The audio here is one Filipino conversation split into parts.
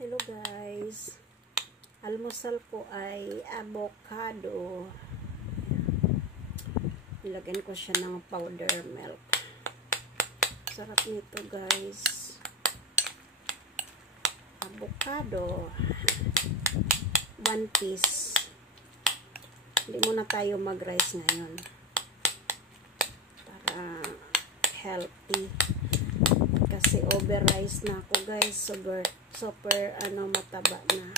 Hello guys, almusal ko ay avocado. Nilagyan ko siya ng powder milk. Sarap nito guys. Avocado 1 piece. Hindi muna tayo mag-rice ngayon para healthy kasi over rice na ako guys. Super mataba na.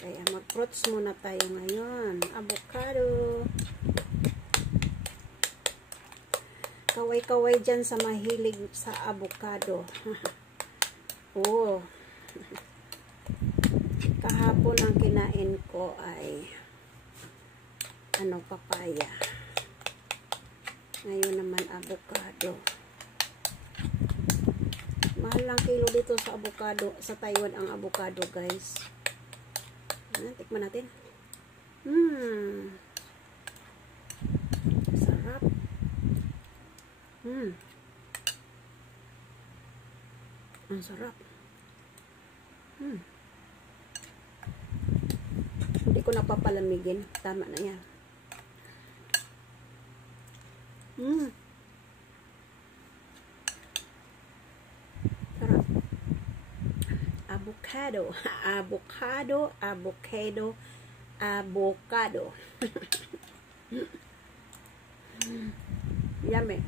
Kaya mag-fruits muna tayo ngayon. Avocado. Kaway-kaway dyan sa mahilig sa avocado. Oh. Kahapon ang kinain ko ay papaya. Ngayon naman avocado. Mahal lang kilo dito sa avocado. Sa Taiwan ang avocado guys. Tikman natin. Sarap. Ang sarap. Hindi ko napapalamigin. Tama na yan. Sarap. Avocado. Avocado. Yummy.